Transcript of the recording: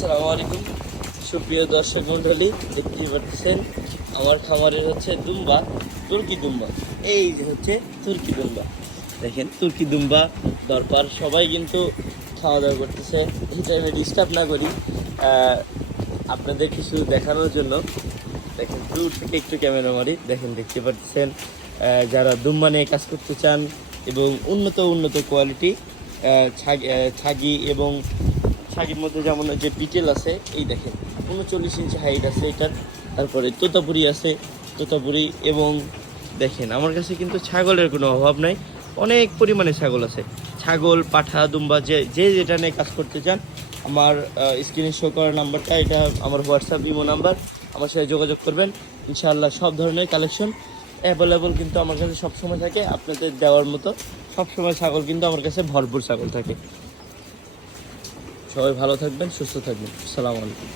আসসালামু আলাইকুম সুপ্রিয় দর্শক মণ্ডলী, দেখতেই পাচ্ছেন আমার খামারের হচ্ছে দুম্বা, তুর্কি দুম্বা। এই যে হচ্ছে তুর্কি দুম্বা, দেখেন তুর্কি দুম্বা দরকার। সবাই কিন্তু খাওয়া দাওয়া করতেছে, এই টাইমে ডিস্টার্ব না করি আপনাদের কিছু দেখানোর জন্য। দেখেন দূর থেকে একটু ক্যামেরা মারি, দেখেন দেখতে পাচ্ছেন যারা দুম্বা নিয়ে কাজ করতে চান এবং উন্নত কোয়ালিটি ছাগি এবং ছাগির মধ্যে যেমন যে বিটেল আছে, এই দেখেন 39 ইঞ্চি হাইট আছে এটার। তারপরে তোতাপুরি আছে, তোতাপুরি। এবং দেখেন আমার কাছে কিন্তু ছাগলের কোনো অভাব নাই, অনেক পরিমাণে ছাগল আছে। ছাগল, পাঠা, দুম্বা যে যে যেটা নিয়ে কাজ করতে চান, আমার স্ক্রিনে শো করার নাম্বারটা, এটা আমার হোয়াটসঅ্যাপ ইমো নাম্বার, আমার সাথে যোগাযোগ করবেন। ইনশাআল্লাহ সব ধরনের কালেকশন অ্যাভেলেবল কিন্তু আমার কাছে সবসময় থাকে, আপনাদের দেওয়ার মতো সবসময় ছাগল কিন্তু আমার কাছে ভরপুর ছাগল থাকে। সবাই ভালো থাকবেন, সুস্থ থাকবেন। আসসালামু আলাইকুম।